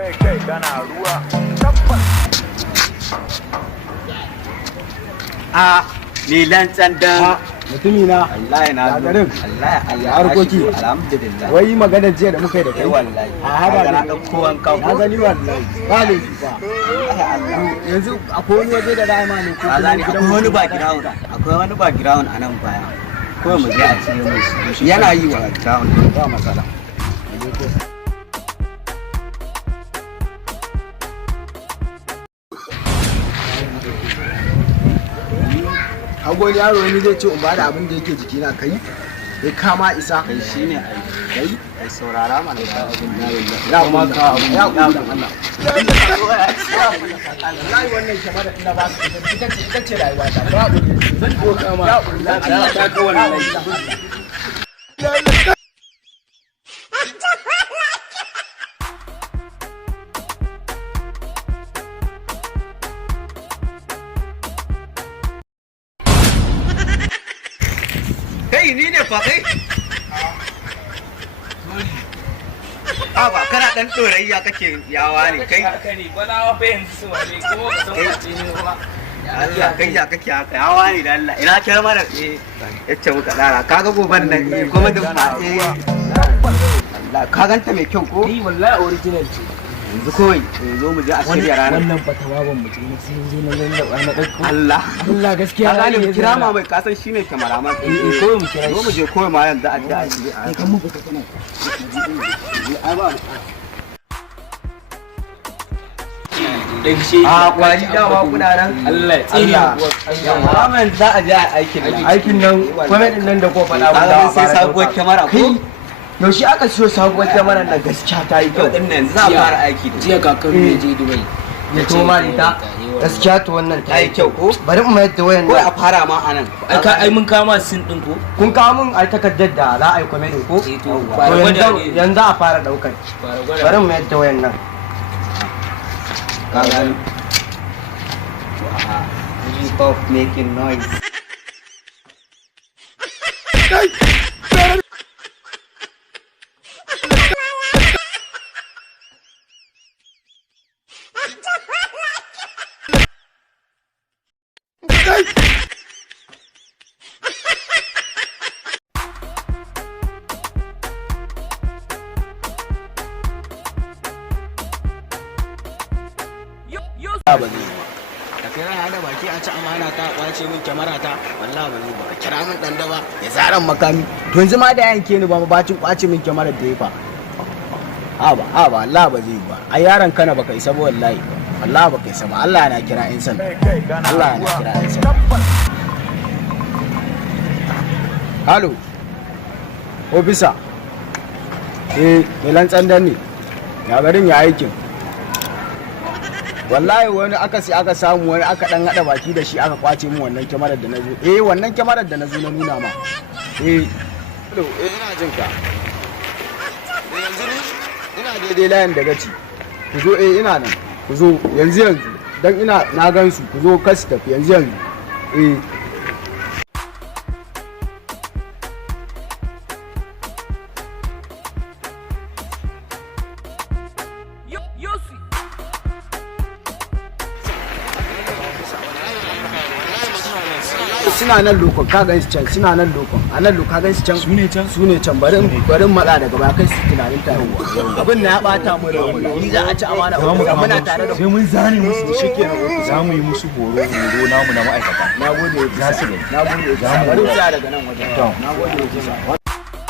Kai kana ruwa tabbas. A milan tsandan mutumi na wallahi na garin wallahi ya harkoki alhamdulillah wai magana jiya da muka yi da kai wallahi a haba na da dauko wanka na gani wallahi ba ne ba yanzu akwai wani waje da dama ne ko kuma gidan akwai wani background akwai wani background a nan baya ko mu je a cire musu yana yi wa background ba matsala agwani yaro wani zai ce in bada abin da yake jikina kai ya kama isa kai shine ai kai saurara mana ba abin ya kuma ka abin ya kuma Allah wallahi wannan shama da ina ba su ita ce rayuwa ta ba zan ko kama ya Allah ta ga wannan kai ni ne fa kai ba kana dan dorayya kake yawa ne kai Bala fa yanzu su wane ko ka san wace ne ba. Allah kai ya kake haka yawa ne da Allah ina kira mara yace muka dara kaga goban nan kuma duk fa Allah ka ganta mai kyau ko Wallahi original ce. yanzu kawai zo mu je a shirya ranar wannan fatawa ban mutum ne sai yanzu na lallaba na dauko Allah Allah gaskiya ka gane mu kira ma mai kasan shine kamaraman ko mu kira zo mu je kawai ma yanzu a je a shirya kai kan mu fita kana ai ba Dagshe. a kwari dawa kuna nan Allah ya tsire yawa man za a je a aikin nan aikin nan kwamedin nan da ko faɗa ka ga sai sabuwar kyamara ko yaushe aka siyo sabuwar kyamarar na gaskiya ta yi kyau din nan za a fara aiki da jiya kakar ya je Dubai. ya to ma ita gaskiya to wannan ta yi kyau ko bari mu mayar da wayan ko nan a fara ma anan Ai mun kama sin din ko? kun kawo min ai takardar da za a yi kwamedin ko Eh, to, To fara gwada yanzu ne. yanzu a fara daukar Fara gwada. bari mu mayar da wayan nan ka gani stop making noise ba zai yi ba da kai rana da baki a ci amana ta kwace min kyamara ta wallahi ba zai ba kira min dan daba ya zaran makami to yanzu ma da yanke ni ba bacin kwace min kyamarar da ya fa ha ba Allah ba zai yi ba ai yaron kana baka isa ba wallahi wallahi baka isa ba Allah yana kira insan Allah yana kira insan halo ofisa milan tsandan ne ya garin ya aikin wallahi wani aka samu wani aka dan hada baki da shi aka kwace mu wannan kyamarar da na zo wannan kyamarar da na zo na nuna ma ina jin ka yanzu ne ina daidai layin da gaci ku zo ina nan ku zo yanzu dan ina na gan su ku zo kasu tafi yanzu suna nan lokon ka gan su can suna nan lokon a nan lokon ka gan su can su ne can bari matsa daga baya kai su tunanin taruwa abin na ya bata mu da wani ni za a ci amana muna tare da sai mun zane musu da shike za mu yi musu horo namu na ma'aikata na gode za su gani na gode bari tsaya daga nan wajen na gode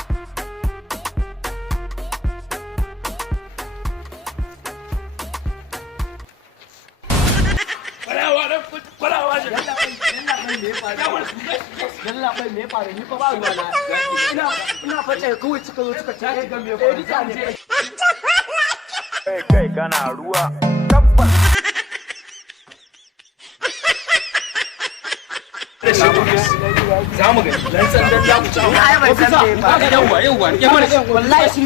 Yalla bai me faru ni fa ba ruwa na ina fata kawai suka zo suka tare ga me faru Kai kana ruwa tabbas. za mu gani dan sandan za ku ci wallahi shi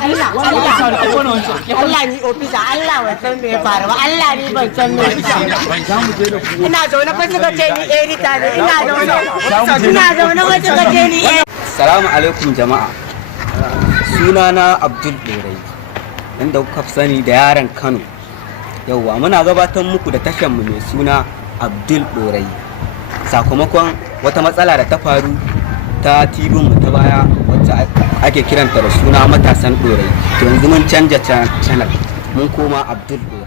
Allah ni ofisa Allah ban san me ya faru ba Allah ni ban san me ya faru ina zaune fa suka ce ni edita ne ina zaune fa suka ce ni Assalamu alaikum jama'a sunana Abdul Dorai inda kuka fi sani da yaron Kano yauwa muna gabatar muku da tashar mu mai suna Abdul Dorai sakamakon wata matsala da ta faru ta TV mu ta baya wacce ake kiranta da suna matasan Dorai to yanzu mun canja channel mun koma Abdul Dorai